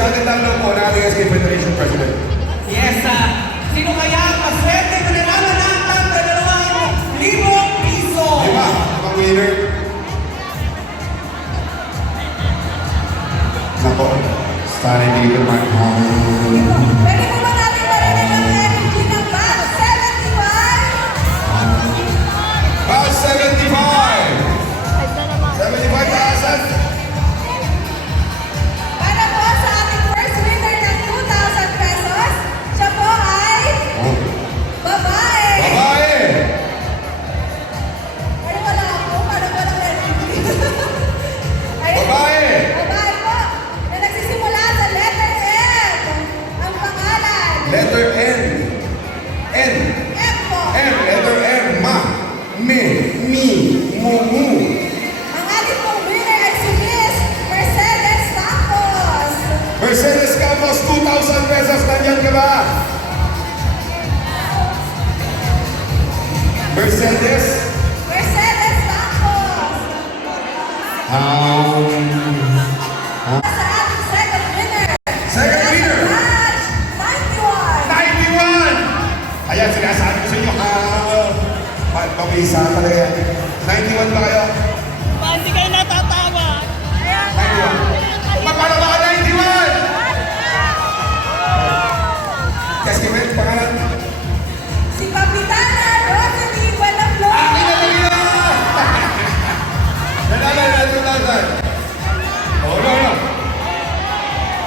sa atin lang po na ating SK Federation President. Yes, sino kaya ang maswerte na nananatang na ₱2,000? Diba? Ang winner. Nako. Sana hindi ko naman. Pwede mo ba natin marinig ang energy ng Batch 75? Batch 75! 75,000! Para po sa ating first winner ng ₱2,000, siya po ay babae. Babae! Parang wala ako, parang walang energy. Ayun. Babae! Babae po, na nagsisimula sa letter M. Ang pangalan. Letter N. N. M po. M. Letter M. Ma. Me. Mi. Mu. Mu. Ang ating pong winner ay si Miss Mercedes Campos. Mercedes Campos, ₱2,000. Nandyan ka ba? Mercedes? Mercedes Campos. Sa ating second winner. Second winner. Batch 91. 91! Ayan, sinasabi ko sa inyo, pabisa talaga yan. 91 ba kayo? Hindi kayo natatawa. 91. Paano ba ka 91? Kasi may pangalan. Si Kapitana Rosalie Buenaflor. Akin na talaga! Nalala, 2,000. Oh, no.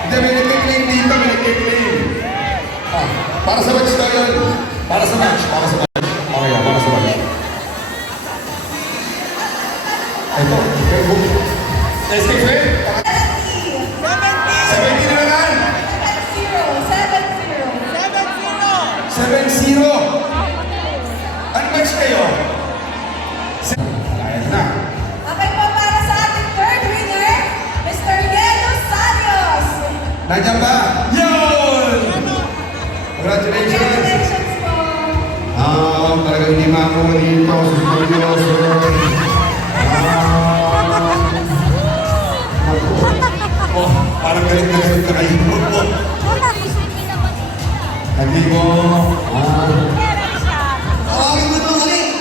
Hindi, may nagkiklaim dito, may nagkiklaim. Para sa match daw yun. Para sa match. Okay, para sa match. Ito, Facebook. SK Friend? 70. 70 na naman! 70. 7-0. Ano match kayo? Ayan na. Okay po, para sa ating third winner, Mr. Yelo Salios. Nandiyan ba? Yun! Congratulations! Congratulations po. Talagang hindi makakuha dito. Seryoso. Oh, parang galit na galit na kayo. Hindi mo. Tawagin mo ito ulit.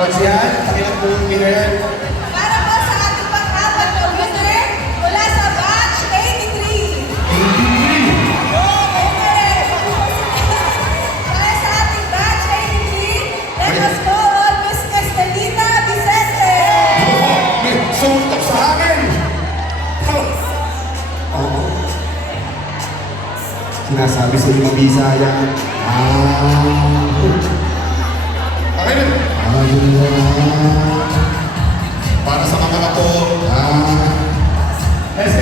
Pag yan, pakilang po yung winner. Para po sa ating pang-apat na winner, mula sa Batch 83. 83. Para sa ating Batch 83, let us call Miss Estelita Vicente. May suntok sa akin. Oo. Sinasabi sa mga Bisaya. Okay na. Para sa mga apo. SK